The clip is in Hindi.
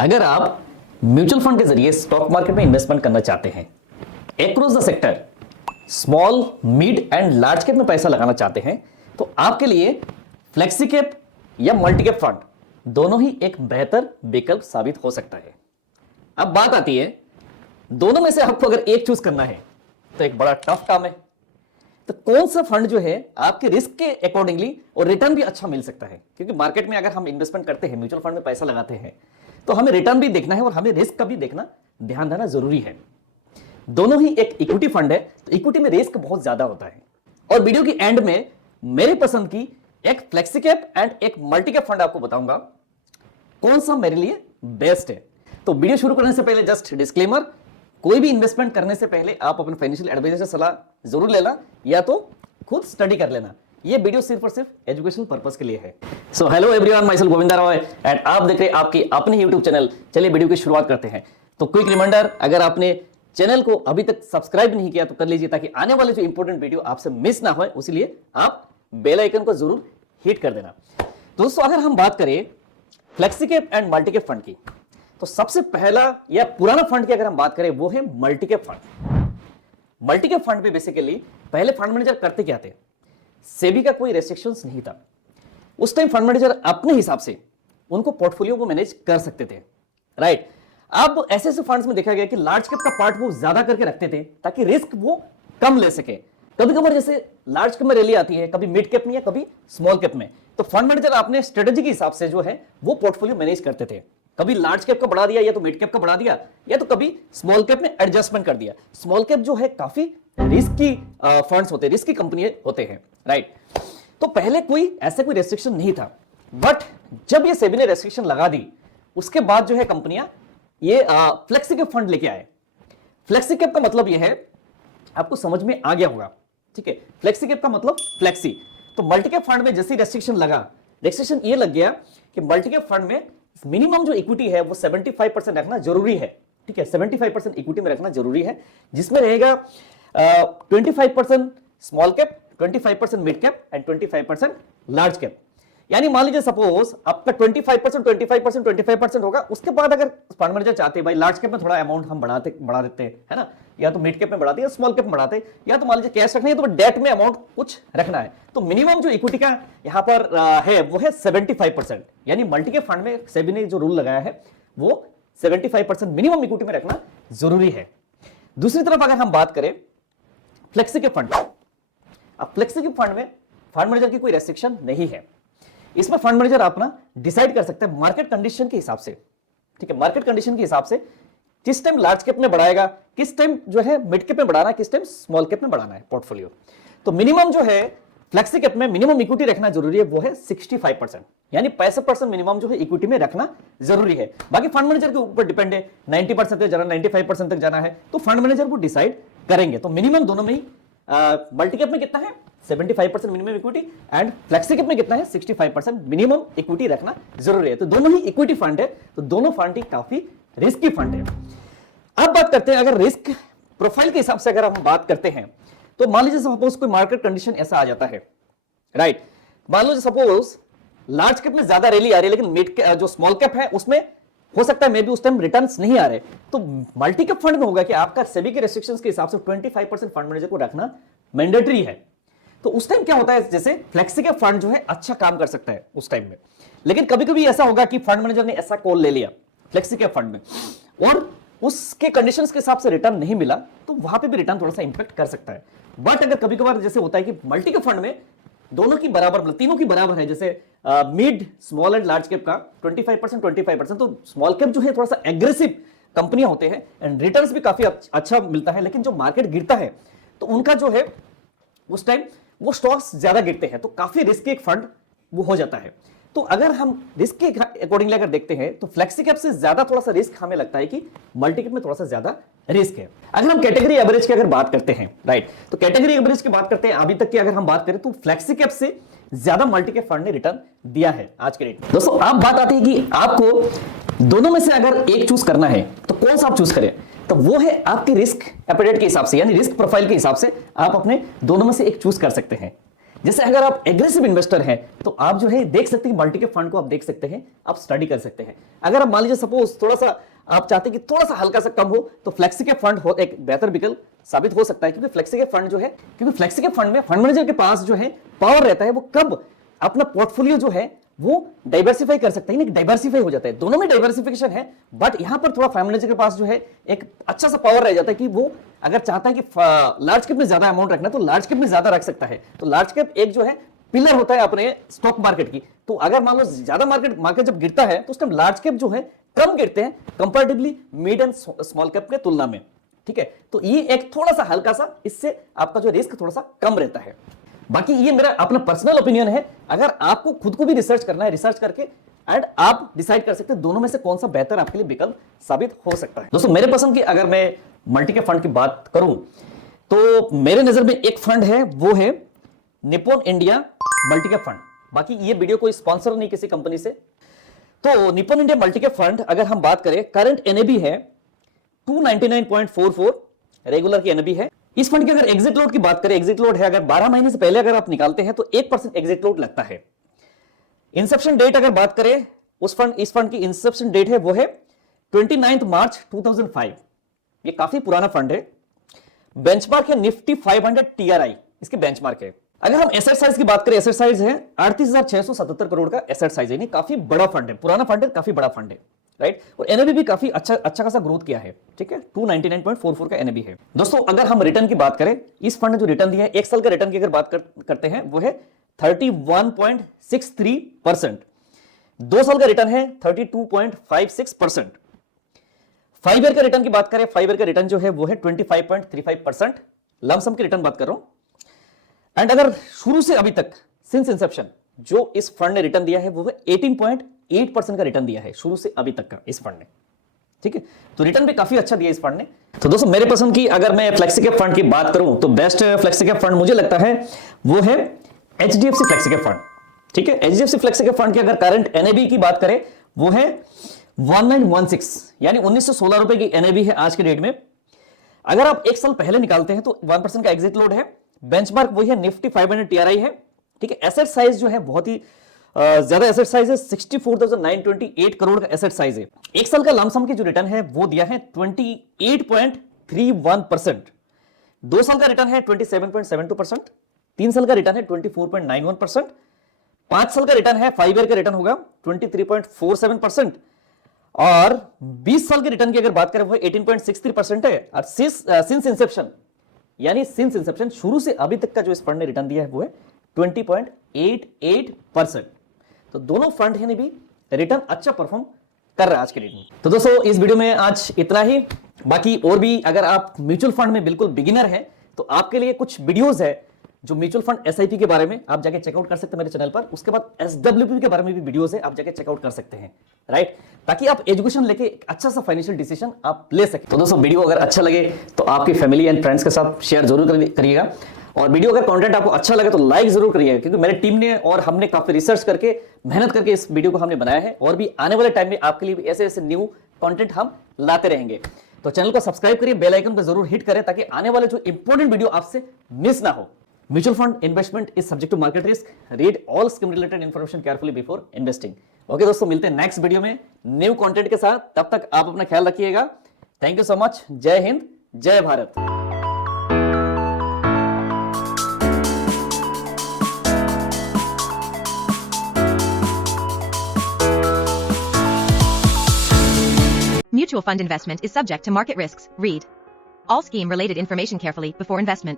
अगर आप म्यूचुअल फंड के जरिए स्टॉक मार्केट में इन्वेस्टमेंट करना चाहते हैं, across the sector small mid and large cap में पैसा लगाना चाहते हैं, तो आपके लिए फ्लेक्सी कैप या मल्टी कैप फंड दोनों ही एक बेहतर विकल्प साबित हो सकता है। अब बात आती है, दोनों में से आपको अगर एक चूज करना है तो एक बड़ा टफ काम है। तो कौन सा फंड जो है आपके रिस्क के अकॉर्डिंगली और रिटर्न भी अच्छा मिल सकता है, क्योंकि मार्केट में अगर हम इन्वेस्टमेंट करते हैं, म्यूचुअल फंड में पैसा लगाते हैं, तो हमें रिटर्न भी देखना है और हमें रिस्क का भी देखना, ध्यान देना जरूरी है। दोनों ही एक इक्विटी फंड है, तो इक्विटी में रिस्क बहुत ज्यादा होता है। और वीडियो की एंड में मेरी पसंद की एक फ्लेक्सी कैप एंड एक मल्टी कैप फंड आपको बताऊंगा कौन सा मेरे लिए बेस्ट है। तो वीडियो शुरू करने से पहले जस्ट डिस्क्लेमर, कोई भी इन्वेस्टमेंट करने से पहले आप अपने फाइनेंशियल एडवाइजर से सलाह जरूर लेना या तो खुद स्टडी कर लेना। ये वीडियो सिर्फ और सिर्फ एजुकेशनल पर्पस के लिए है। So hello everyone, my self Govinda Roy and आप देख रहे हैं आपकी अपनी यूट्यूब चैनल। चलिए वीडियो की शुरुआत करते हैं। तो क्विक रिमाइंडर, अगर आपने चैनल को अभी तक सब्सक्राइब नहीं किया तो कर लीजिए, ताकि आने वाले जो इंपॉर्टेंट वीडियो आपसे मिस ना हो, इसीलिए आप बेल आइकन को जरूर हिट कर देना। दोस्तों, अगर हम बात करें flexi cap and multi cap fund की, तो सबसे पहला या पुराना फंड की अगर हम बात करें वो है multi cap fund. Multi cap fund में बेसिकली पहले फंड मैनेजर करते क्या थे, सेबी का कोई रेस्ट्रिक्शंस नहीं था। उस टाइम फंड मैनेजर अपने हिसाब से उनको पोर्टफोलियो को मैनेज कर सकते थे, राइट। अब ऐसे ऐसे फंड्स में देखा गया कि लार्ज कैप का पार्ट वो ज्यादा करके रखते थे ताकि रिस्क वो कम ले सके। कभी कभार जैसे लार्ज कैप में रैली आती है, कभी मिड कैप में या कभी स्मॉल कैप में, तो फंड मैनेजर अपने स्ट्रेटेजी के हिसाब से जो है वो पोर्टफोलियो मैनेज करते थे। कभी लार्ज कैप का बढ़ा दिया या तो मिड कैप का बढ़ा दिया, या तो कभी स्मॉल कैप में एडजस्टमेंट कर दिया। स्मॉल कैप जो है काफी रिस्की फंड्स होते हैं, रिस्की कंपनी होते हैं, राइट। तो पहले ऐसा कोई रेस्ट्रिक्शन नहीं था, बट जब ये सेबी ने रेस्ट्रिक्शन लगा दी, उसके बाद जो है कंपनियां ये फ्लेक्सी कैप फंड लेके आए। फ्लेक्सी कैप का मतलब ये है, आपको समझ में आ गया होगा, ठीक है। फ्लेक्सी कैप का मतलब फ्लेक्सी। तो मल्टी कैप फंड में जैसे रेस्ट्रिक्शन लगा, रेस्ट्रिक्शन ये लग गया कि मल्टी कैप फंड में मिनिमम जो इक्विटी है वो 75% रखना जरूरी है, ठीक है। 75% इक्विटी में रखना जरूरी है, जिसमें रहेगा 25% small cap, 25% mid cap and 25% large cap. यानी मान लीजिए सपोज आपका 25% होगा। उसके बाद अगर फंड मैनेजर चाहते हैं भाई लार्ज कैप में थोड़ा अमाउंट हम बढ़ा देते हैं, है ना, या तो मिड कैप में बढ़ाते हैं या स्मॉल कैप में बढ़ाते हैं, या तो मान लीजिए कैश रखना है तो डेट में अमाउंट कुछ रखना है, तो मिनिमम जो इक्विटी का यहां पर है वो है 75%। यानी मल्टी कैप फंड में सेबी ने जो रूल लगाया है वो 75% मिनिमम इक्विटी में रखना जरूरी है। दूसरी तरफ अगर हम बात करें फ्लेक्सी कैप फंड, अब फ्लेक्सी कैप फंड में फंड मैनेजर की कोई रेस्ट्रिक्शन नहीं है। इसमें फंड मैनेजर अपना डिसाइड कर सकता है मार्केट कंडीशन के हिसाब से, ठीक है। मार्केट कंडीशन के हिसाब से किस टाइम लार्ज कैप में बढ़ाएगा, किस टाइम जो है मिड कैप में बढ़ाना है, किस टाइम स्मॉल कैप में बढ़ाना है पोर्टफोलियो। तो मिनिमम जो है फ्लेक्सी कैप में मिनिमम इक्विटी रखना जरूरी है, वो है 65%। यानी 65% मिनिमम जो है इक्विटी में रखना जरूरी है। बाकी फंड मैनेजर के ऊपर डिपेंड है, 90% तक जाना, 95% तक जाना है, तो फंड मैनेजर वो डिसाइड करेंगे। तो मिनिमम दोनों में ही मल्टी कैप में कितना है 75% minimum equity and flexi cap में कितना है 65% मिनिमम इक्विटी रखना जरूरी है। तो दोनों ही इक्विटी फंड है, तो दोनों फंड ही काफी रिस्की फंड है। अब बात करते हैं, अगर रिस्क प्रोफाइल के हिसाब से अगर हम बात करते हैं, तो मान लीजिए सपोज कोई मार्केट कंडीशन ऐसा आ जाता है, राइट। मान लो सपोज लार्ज कैप में ज्यादा रैली आ रही है, लेकिन मिड जो स्मॉल कैप है उसमें हो सकता है मे बी उस टाइम रिटर्न्स नहीं आ रहे, तो मल्टी कैप फंड में होगा कि आपका सेबी के रेस्ट्रिक्शंस के हिसाब से 25% फंड मैनेजर को रखना मैंडेटरी है। तो उस टाइम क्या होता है, जैसे फ्लेक्सी कैप फंड जो है अच्छा काम कर सकता है उस टाइम में, लेकिन कभी कभी ऐसा होगा कि फंड मैनेजर ने ऐसा कॉल ले लिया फ्लेक्सी कैप फंड में और उसके कंडीशंस के हिसाब से रिटर्न नहीं मिला, तो वहां पे भी रिटर्न थोड़ा सा इंपैक्ट कर सकता है। बट अगर कभी कभार जैसे होता है कि मल्टी कैप फंड में दोनों की बराबर, मतलब तीनों की बराबर है, जैसे mid small and large cap का 25%, तो स्मॉल कैप जो है थोड़ा सा एग्रेसिव कंपनियां होते हैं एंड रिटर्न्स भी काफी अच्छा मिलता है, लेकिन जो मार्केट गिरता है तो उनका जो है उस टाइम वो स्टॉक्स ज्यादा गिरते हैं, तो काफी रिस्की एक फंड वो हो जाता है। तो अगर हम रिस्क के अकॉर्डिंगली अगर देखते हैं तो फ्लेक्सी कैप से ज्यादा थोड़ा सा रिस्क हमें लगता है कि मल्टी कैप में थोड़ा सा ज्यादा रिस्क है। अगर हम कैटेगरी एवरेज की अगर बात करते हैं, राइट, तो कैटेगरी एवरेज की बात करते हैं अभी तक की अगर हम बात करें तो फ्लेक्सी कैप से ज्यादा मल्टी कैप फंड ने रिटर्न दिया है आज के डेट में। दोस्तों, आप बात आती है कि आपको दोनों में से अगर एक चूज करना है तो कौन सा आप चूज करें, तो वो है आपके रिस्क एपेटाइट के हिसाब से, यानी रिस्क प्रोफाइल के हिसाब से आप अपने दोनों में से एक चूज कर सकते हैं। जैसे अगर आप एग्रेसिव इन्वेस्टर हैं तो आप जो है देख सकते हैं मल्टी कैप फंड को आप देख सकते हैं, आप स्टडी कर सकते हैं। अगर आप मान लीजिए सपोज थोड़ा सा आप चाहते हैं कि थोड़ा सा हल्का सा कम हो तो फ्लेक्सी कैप फंड हो एक बेहतर विकल्प साबित हो सकता है, क्योंकि फ्लेक्सी कैप फंड जो है, क्योंकि फ्लेक्सी कैप फंड में फंड मैनेजर के पास जो है पावर रहता है, वो कब अपना पोर्टफोलियो जो है वो डाइवर्सिफाई कर सकता है, डाइवर्सिफाई हो जाता है, दोनों में डाइवर्सिफिकेशन है। बट यहां पर थोड़ा फंड मैनेजर के पास जो है एक अच्छा सा पावर रह जाता है कि वो अगर चाहता है कि लार्ज कैप में ज्यादा अमाउंट रखना तो लार्ज कैप में ज्यादा रख सकता है। तो लार्ज कैप एक जो है पिलर होता है अपने स्टॉक मार्केट की। तो अगर मान लो ज्यादा मार्केट जब गिरता है तो उस टाइम लार्ज कैप जो है कम गिरते हैं comparatively mid and small cap के तुलना में, ठीक है। तो ये एक थोड़ा सा हल्का सा, इससे आपका जो रिस्क थोड़ा सा कम रहता है। बाकी ये मेरा अपना पर्सनल ओपिनियन है, अगर आपको खुद को भी रिसर्च करना है, रिसर्च करके एंड आप डिसाइड कर सकते हैं दोनों में से कौन सा बेहतर आपके लिए विकल्प साबित हो सकता है। दोस्तों मेरे पसंद की अगर मैं मल्टी कैप फंड की बात करूं तो मेरे नजर में एक फंड है, वो है Nippon India multi cap fund. बाकी ये वीडियो कोई स्पॉन्सर नहीं किसी कंपनी से। तो Nippon India multi cap fund अगर हम बात करें, करंट एनएबी है 299.44, रेगुलर की एनएबी है। इस फंड की अगर एग्जिट लोड की बात करें, एग्जिट लोड है अगर 12 महीने से पहले अगर आप निकालते हैं तो 1% एग्जिट लोड लगता है। इंसेप्शन डेट अगर बात करें इस फंड की इंसेप्शन डेट है वो है 29 मार्च 2005। ये काफी पुराना फंड है। बेंचमार्क है निफ्टी 500 टीआरआई, इसके बेंचमार्क है। अगर हम एसेट साइज की बात करें, एसेट साइज है 38,677 करोड़ का एसेट साइज है, काफी बड़ा फंड है, पुराना फंड है, काफी बड़ा फंड है, राइट। और एनएबी भी काफी अच्छा खासा ग्रोथ किया है, ठीक है। 299.44 का एनएबी है। दोस्तों अगर हम रिटर्न की बात करें, इस फंड ने जो रिटर्न दिया है, एक साल का रिटर्न की अगर बात करते हैं वो है 31.63%। 2 साल का रिटर्न है 32.56%। 5 ईयर का रिटर्न की बात करें, 5 ईयर का रिटर्न जो है वो है 25.35%। लमसम की रिटर्न बात कर रहा हूं। एंड अगर शुरू से अभी तक सिंस इंसेप्शन जो इस फंड ने रिटर्न दिया है वो है 18.8% का रिटर्न दिया है शुरू से अभी तक का इस फंड ने, ठीक है। तो रिटर्न भी काफी अच्छा दिया इस फंड ने। तो दोस्तों मेरे पसंद की अगर मैं फ्लेक्सी कैप फंड की बात करूं तो बेस्ट फ्लेक्सी कैप फंड मुझे लगता है वो है एचडीएफसी फ्लेक्सी कैप फंड, ठीक है। एचडीएफसी फ्लेक्सी कैप फंड की अगर करंट एनएबी की बात करें वो है 1916, यानी 1916 रुपए की एनएबी है आज के डेट में। अगर आप एक साल पहले निकालते हैं तो 1% का एग्जिट लोड है। बेंचमार्क वही है निफ्टी 500 टीआरआई है, ठीक है। एसेट साइज जो है बहुत ही ज्यादा एसेट साइज है, 64,928 करोड़ का एसेट साइज है। एक साल का लमसम की जो रिटर्न है वो दिया है 28.31%। 2 साल का रिटर्न है 27.72%। 3 साल का रिटर्न है 24.91%। 5 साल का रिटर्न है, 5 ईयर का रिटर्न होगा 23.47%। और 20 साल के रिटर्न की अगर बात करें वो 18.63% है। और सिंस इंसेप्शन, यानी सिंस इंसेप्शन शुरू से अभी तक का जो इस फंड ने रिटर्न दिया है वो है 20.88%। तो दोनों फंड है भी रिटर्न अच्छा परफॉर्म कर रहा है आज के डेट में। तो दोस्तों इस वीडियो में आज इतना ही। बाकी और भी अगर आप म्यूचुअल फंड में बिल्कुल बिगिनर हैं तो आपके लिए कुछ वीडियोस है जो म्यूचुअल फंड एसआईपी के बारे में आप जाके चेकआउट कर सकते हैं मेरे चैनल पर। उसके बाद एसडब्ल्यूपी के बारे में भी वीडियोस है, आप जाके चेकआउट कर सकते हैं, राइट, ताकि आप एजुकेशन लेके एक अच्छा सा फाइनेंशियल डिसीजन आप ले सकें। तो दोस्तों वीडियो अगर अच्छा लगे तो आपकी फैमिली एंड फ्रेंड्स के साथ शेयर जरूर करिएगा। और वीडियो अगर कंटेंट आपको अच्छा लगे तो लाइक जरूर करिएगा, क्योंकि मेरी टीम ने और हमने काफी रिसर्च करके मेहनत करके इस वीडियो को हमने बनाया है। और भी आने वाले टाइम में आपके लिए ऐसे ऐसे न्यू कंटेंट हम लाते रहेंगे। तो चैनल को सब्सक्राइब करिए, बेल आइकन पर जरूर हिट करें ताकि आने वाले जो इंपॉर्टेंट वीडियो आपसे मिस ना हो। Mutual fund investment is subject to market risk. Read all scheme related information carefully before investing. Okay दोस्तों, मिलते हैं नेक्स्ट वीडियो में न्यू कंटेंट के साथ। तब तक आप अपना ख्याल रखिएगा। Thank you so much. जय हिंद, जय Bharat. Mutual fund investment is subject to market risks. Read all scheme related information carefully before investment.